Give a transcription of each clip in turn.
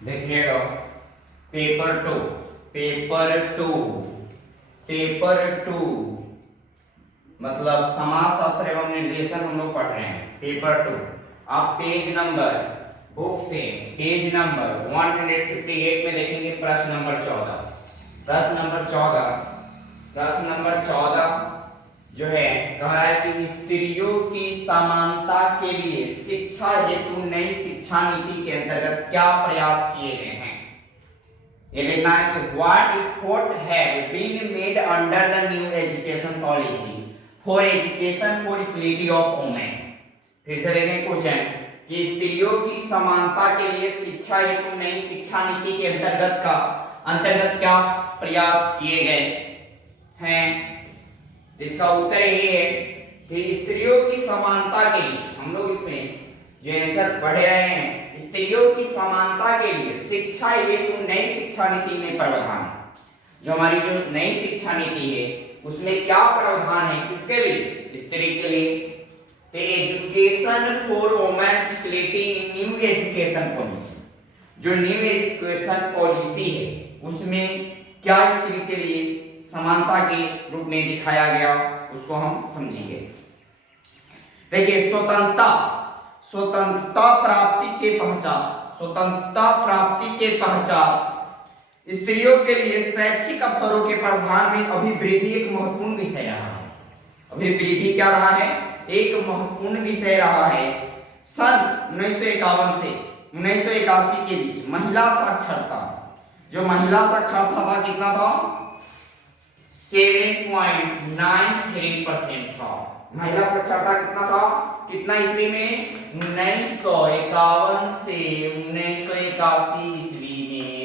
देखिएगा, paper two, paper two, paper two मतलब समाज शास्त्र एवं निर्देशन हम लोग पढ़ रहे हैं। पेपर टू आप पेज नंबर बुक से पेज नंबर 158 में देखेंगे प्रश्न नंबर 14। प्रश्न नंबर 14 जो है कह रहा है कि स्त्रियों की समानता के लिए शिक्षा हेतु नई शिक्षा नीति के अंतर्गत क्या प्रयास किए गए हैं। ये देखना है कि what effort have been made under the new education policy for education for equality of women. फिर से देखें क्वेश्चन कि स्त्रियों की समानता के लिए शिक्षा हेतु नई शिक्षा नीति के अंतर्गत क्या प्रयास किए गए हैं। इसका उत्तर ये है कि स्त्रियों की समानता के लिए हम लोग इसमें जो आंसर पढ़ रहे हैं, स्त्रियों की समानता के लिए शिक्षा हेतु नई शिक्षा नीति में प्रावधान, जो हमारी जो नई शिक्षा नीति है उसमें क्या प्रावधान है, किसके लिए, स्त्री के लिए। तो education for women's equality in new education policy, जो न्यू एजुकेशन पॉलिसी है उसमें क्या स्त्री के लिए समानता के रूप में दिखाया गया उसको हम समझेंगे। देखिए, स्वतंत्रता प्राप्ति के पश्चात स्त्रियों के लिए शैक्षिक अवसरों के प्रावधान में अभिवृद्धि एक महत्वपूर्ण विषय रहा है। अभिवृद्धि क्या रहा है, एक महत्वपूर्ण विषय रहा है। सन 1951 से 1981 के बीच महिला साक्षरता, जो महिला साक्षरता था कितना था, 7.93% था। महिला साक्षरता कितना था, कितना ईस्वी में, 1951 से 1981 ईस्वी में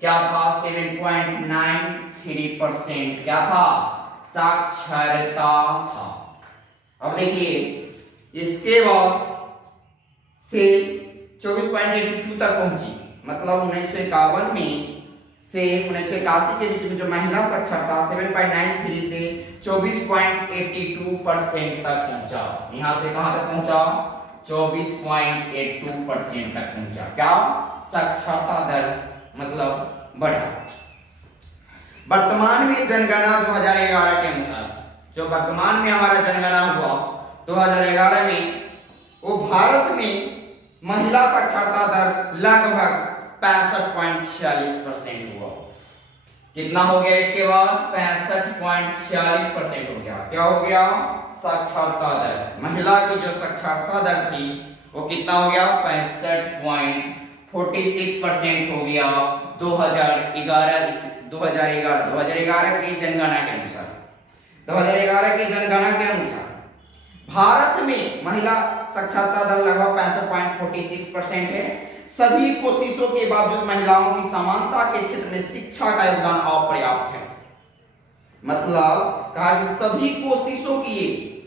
क्या था, 7.93% क्या था, साक्षरता था। अब देखिए इसके बाद से 24.82 तक पहुंची, मतलब 1951 में से 1981 के बीच में जो महिला साक्षरता 7.93 से 24.82% तक पहुंचा। यहां से कहां तक पहुंचा, 24.82% तक पहुंचा। क्या, साक्षरता दर मतलब बढ़ा। वर्तमान में जनगणना 2011 के अनुसार, जो वर्तमान में हमारा जनगणना हुआ 2011 में, वो भारत में महिला साक्षरता दर लगभग 65.46% हुआ। कितना हो गया इसके बाद, 65.46% हो गया। क्या हो गया, साक्षरता दर, महिला की जो साक्षरता दर थी वो कितना हो गया, 65.46% हो गया 2011 की जनगणना के अनुसार। 2011 की जनगणना के अनुसार भारत में महिला साक्षरता दर लगभग 65.46% है। सभी कोशिशों के बावजूद महिलाओं की समानता के क्षेत्र में शिक्षा का योगदान अपर्याप्त है। मतलब कहा कि सभी कोशिशों की,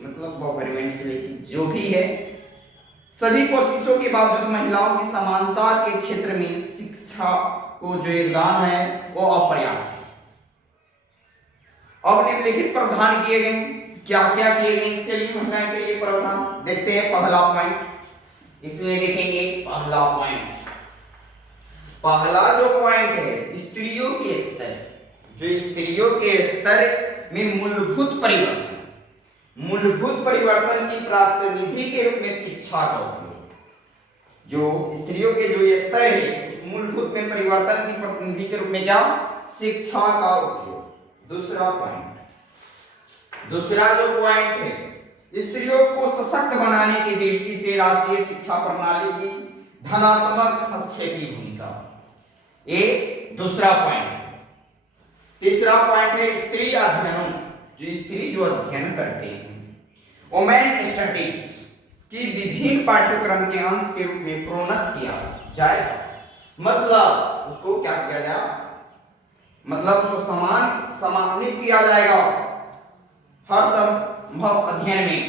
मतलब गवर्नमेंट से लेकर जो भी है, सभी कोशिशों के बावजूद महिलाओं की समानता के क्षेत्र में शिक्षा को जो योगदान है वो अपर्याप्त है। अब निम्नलिखित प्रावधान किए गए, क्या क्या किए गए इसके लिए, महिलाओं के लिए प्रावधान देखते हैं। पहला पॉइंट इसमें देखेंगे, पहला जो पॉइंट है, स्त्रियों के स्तर, जो स्त्रियों के स्तर में मूलभूत परिवर्तन की प्रातिनिधि के रूप में शिक्षा का उपयोग। जो स्त्रियों के जो स्तर है उस मूलभूत में परिवर्तन की प्रतिनिधि के रूप में क्या, शिक्षा का उपयोग। दूसरा जो पॉइंट है, स्त्रियों को सशक्त बनाने की दृष्टि से राष्ट्रीय शिक्षा प्रणाली की धनात्मक हस्तक्षेप की भूमिका, ये दूसरा पॉइंट है। तीसरा पॉइंट है स्त्री अध्ययनों, जो अध्ययन करते हैं, वुमेन स्टडीज की विभिन्न पाठ्यक्रम के अंश के रूप में प्रोन्नत किया जाएगा। मतलब उसको क्या किया जाए, मतलब उसको सम्मानित किया जाएगा हर संभव अध्ययन में।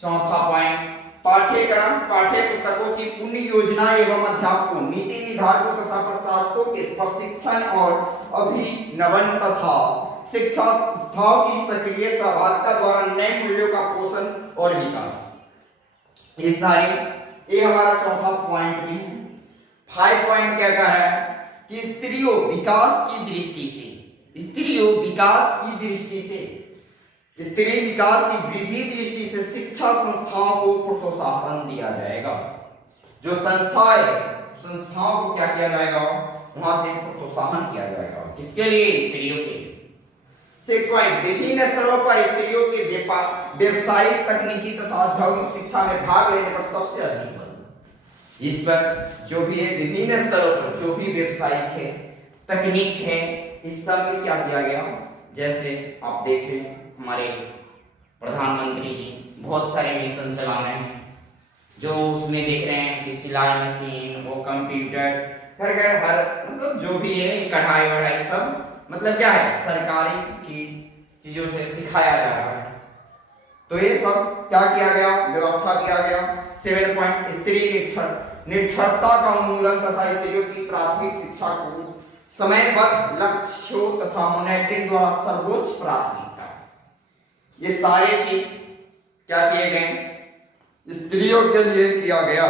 चौथा पॉइंट, पाठ्य पुस्तकों की पुण्य योजना एवं अध्यापकों, नीति निर्धारकों तथा प्रशासकों के प्रशिक्षण और अभिनवन तथा शिक्षा संस्थाओं की सक्रिय सहभागिता द्वारा नए मूल्यों का पोषण और विकास। ये हमारा चौथा पॉइंट में है। 5 पॉइंट क्या कह रहा है कि स्त्रियों विकास की दृष्टि से, स्त्रियों विकास की दृष्टि से, स्त्री विकास की वृद्धि दृष्टि से शिक्षा संस्थाओं को प्रोत्साहन दिया जाएगा। जो संस्था है, संस्थाओं को क्या किया जाएगा, वहां से प्रोत्साहन किया जाएगा। किसके लिए? स्त्रियों के लिए। 6 पॉइंट, विभिन्न स्तरों पर स्त्रियों के व्यावसायिक, तकनीकी तथा औद्योगिक शिक्षा में भाग लेने पर सबसे अधिक बल। इस पर जो भी है, विभिन्न स्तरों पर जो भी व्यावसायिक है, तकनीक है, इस सब में क्या किया गया, जैसे आप देख रहे हैं हमारे प्रधानमंत्री जी बहुत सारे मिशन चला रहे हैं, जो उसमें देख रहे हैं कि सिलाई मशीन, वो कंप्यूटर, घर घर हर मतलब जो भी है, कढ़ाई वढ़ाई सब मतलब क्या है, सरकारी की चीजों से सिखाया जा रहा है। तो ये सब क्या किया गया, व्यवस्था किया गया। 7 पॉइंट, स्त्री निरक्षरता का उन्मूलन तथा स्त्रियों की प्राथमिक शिक्षा को समयबद्ध लक्ष्यों तथा मॉनिटरिंग द्वारा सर्वोच्च प्राथमिकता। ये सारे चीज क्या किए गए, स्त्रियों के लिए किया गया।